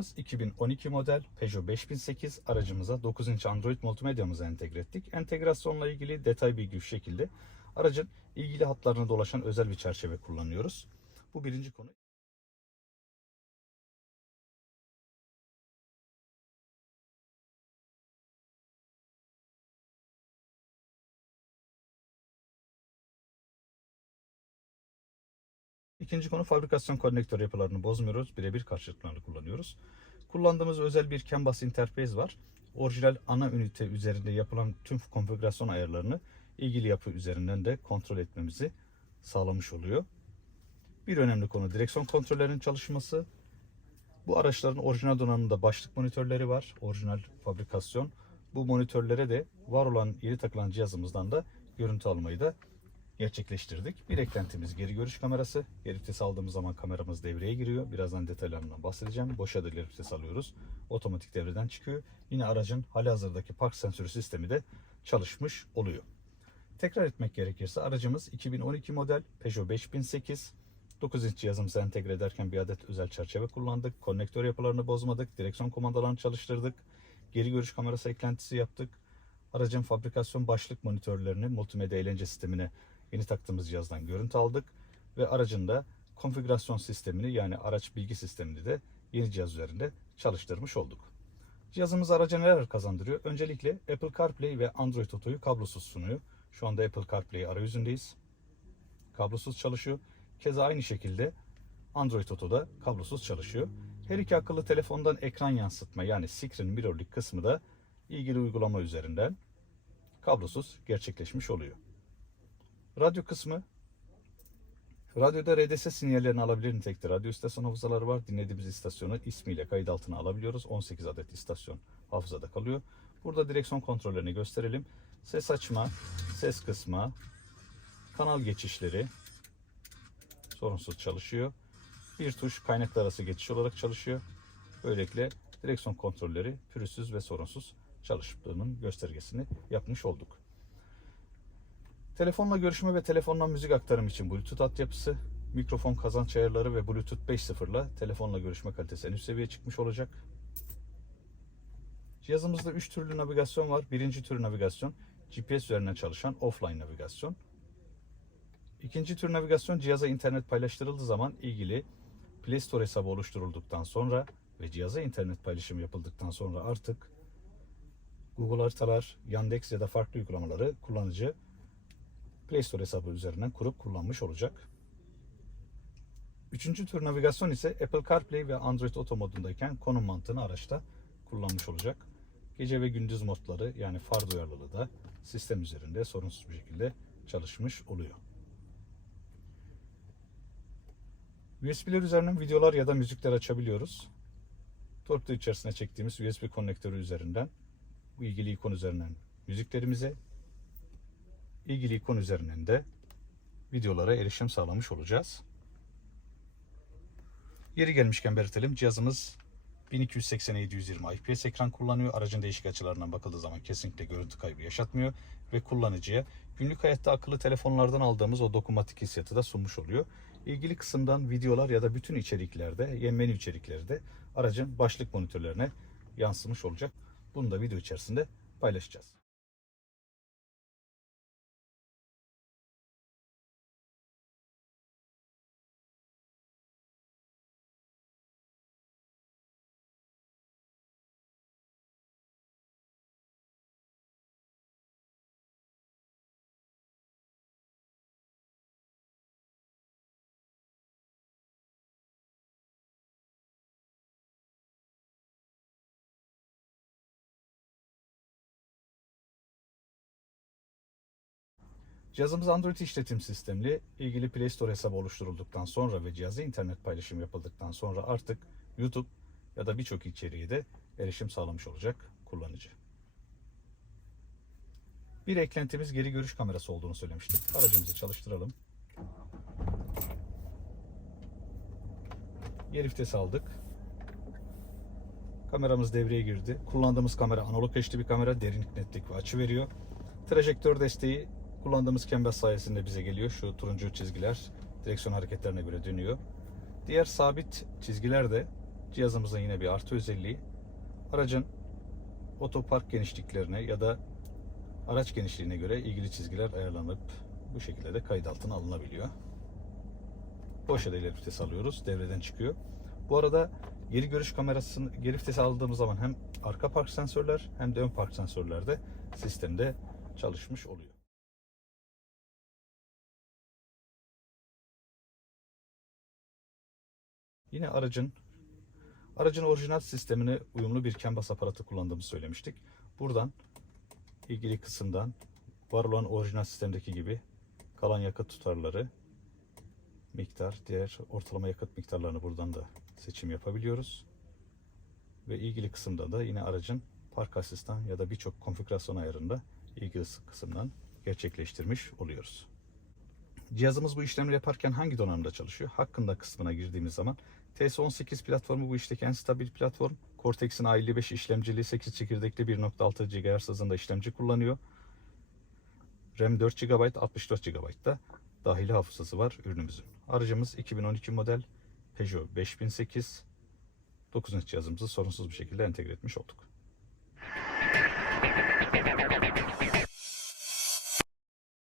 Aracımız 2012 model Peugeot 5008 aracımıza 9 inç Android multimedyamızı entegre ettik. Entegrasyonla ilgili detay bilgi şu şekilde. Aracın ilgili hatlarına dolaşan özel bir çerçeve kullanıyoruz. Bu birinci konu. İkinci konu fabrikasyon konnektör yapılarını bozmuyoruz. Birebir karşılıklarını kullanıyoruz. Kullandığımız özel bir CAN bus interface var. Orijinal ana ünite üzerinde yapılan tüm konfigürasyon ayarlarını ilgili yapı üzerinden de kontrol etmemizi sağlamış oluyor. Bir önemli konu direksiyon kontrollerinin çalışması. Bu araçların orijinal donanımda başlık monitörleri var. Orijinal fabrikasyon. Bu monitörlere de var olan yeni takılan cihazımızdan da görüntü almayı da gerçekleştirdik. Bir eklentimiz geri görüş kamerası. Geri vites aldığımız zaman kameramız devreye giriyor. Birazdan detaylarından bahsedeceğim. Boşa da geri vites alıyoruz. Otomatik devreden çıkıyor. Yine aracın halihazırdaki park sensörü sistemi de çalışmış oluyor. Tekrar etmek gerekirse aracımız 2012 model Peugeot 5008. 9 inç cihazımızı entegre ederken bir adet özel çerçeve kullandık. Konnektör yapılarını bozmadık. Direksiyon kumandalarını çalıştırdık. Geri görüş kamerası eklentisi yaptık. Aracın fabrikasyon başlık monitörlerini multimedya eğlence sistemine yeni taktığımız cihazdan görüntü aldık. Ve aracın da konfigürasyon sistemini yani araç bilgi sistemini de yeni cihaz üzerinde çalıştırmış olduk. Cihazımız araca neler kazandırıyor? Öncelikle Apple CarPlay ve Android Auto'yu kablosuz sunuyor. Şu anda Apple CarPlay arayüzündeyiz. Kablosuz çalışıyor. Keza aynı şekilde Android Auto'da kablosuz çalışıyor. Her iki akıllı telefondan ekran yansıtma yani screen mirrorlink kısmı da ilgili uygulama üzerinden kablosuz gerçekleşmiş oluyor. Radyo kısmı Radyoda RDS sinyallerini alabilir nitelikte radyo istasyon hafızaları var. Dinlediğimiz istasyonu ismiyle kayıt altına alabiliyoruz. 18 adet istasyon hafızada kalıyor. Burada direksiyon kontrollerini gösterelim. Ses açma, ses kısma, kanal geçişleri sorunsuz çalışıyor. Bir tuş kaynaklar arası geçiş olarak çalışıyor. Böylelikle direksiyon kontrolleri pürüzsüz ve sorunsuz çalıştığının göstergesini yapmış olduk. Telefonla görüşme ve telefonla müzik aktarım için Bluetooth altyapısı, mikrofon kazanç ayarları ve Bluetooth 5.0 ile telefonla görüşme kalitesi en üst seviyeye çıkmış olacak. Cihazımızda 3 türlü navigasyon var. Birinci tür navigasyon GPS üzerinden çalışan offline navigasyon. İkinci tür navigasyon cihaza internet paylaştırıldığı zaman ilgili Play Store hesabı oluşturulduktan sonra ve cihaza internet paylaşımı yapıldıktan sonra artık Google haritalar, Yandex ya da farklı uygulamaları kullanıcı Play Store hesabı üzerinden kurup kullanmış olacak. Üçüncü tür navigasyon ise Apple CarPlay ve Android Auto modundayken konum mantığını araçta kullanmış olacak. Gece ve gündüz modları yani far duyarlılığı da sistem üzerinde sorunsuz bir şekilde çalışmış oluyor. USB'ler üzerinden videolar ya da müzikler açabiliyoruz. Torpido içerisine çektiğimiz USB konnektörü üzerinden bu ilgili ikon üzerinden müziklerimize ilgili ikon üzerinden de videolara erişim sağlamış olacağız. Yeri gelmişken belirtelim cihazımız 1280-720 IPS ekran kullanıyor. Aracın değişik açılarından bakıldığı zaman kesinlikle görüntü kaybı yaşatmıyor ve kullanıcıya günlük hayatta akıllı telefonlardan aldığımız o dokunmatik hissiyatı da sunmuş oluyor. İlgili kısımdan videolar ya da bütün içeriklerde, yani menü içerikleri de aracın başlık monitörlerine yansımış olacak. Bunu da video içerisinde paylaşacağız. Cihazımız Android işletim sistemli. ilgili Play Store hesabı oluşturulduktan sonra ve cihaza internet paylaşımı yapıldıktan sonra artık YouTube ya da birçok içeriğe de erişim sağlamış olacak kullanıcı. Bir eklentimiz geri görüş kamerası olduğunu söylemiştik. Aracımızı çalıştıralım. Geri vites aldık. Kameramız devreye girdi. Kullandığımız kamera analog HD bir kamera. Derinlik, netlik ve açı veriyor. Trajektör desteği kullandığımız kembes sayesinde bize geliyor. Şu turuncu çizgiler direksiyon hareketlerine göre dönüyor. Diğer sabit çizgiler de Cihazımızın yine bir artı özelliği. Aracın otopark genişliklerine ya da araç genişliğine göre ilgili çizgiler ayarlanıp bu şekilde de kayıt altına alınabiliyor. Boşa da ileri vites alıyoruz. Devreden çıkıyor. Bu arada geri görüş kamerasını geri vitesi aldığımız zaman hem arka park sensörler hem de ön park sensörler de sistemde çalışmış oluyor. Yine aracın aracın orijinal sistemine uyumlu bir CAN bas aparatı kullandığımızı söylemiştik. Buradan ilgili kısımdan var olan orijinal sistemdeki gibi kalan yakıt tutarları miktar, diğer ortalama yakıt miktarlarını buradan da seçim yapabiliyoruz. Ve ilgili kısımda da yine aracın park asistan ya da birçok konfigürasyon ayarında ilgili kısımdan gerçekleştirmiş oluyoruz. Cihazımız bu işlemleri yaparken hangi donanımda çalışıyor? Hakkında kısmına girdiğimiz zaman TS18 platformu bu işteki en stabil platform. Cortex'in A55 işlemcili 8 çekirdekli 1.6 GHz hızında işlemci kullanıyor. RAM 4 GB, 64 GB da dahili hafızası var ürünümüzün. Aracımız 2012 model Peugeot 5008. 9 inç cihazımızı sorunsuz bir şekilde entegre etmiş olduk.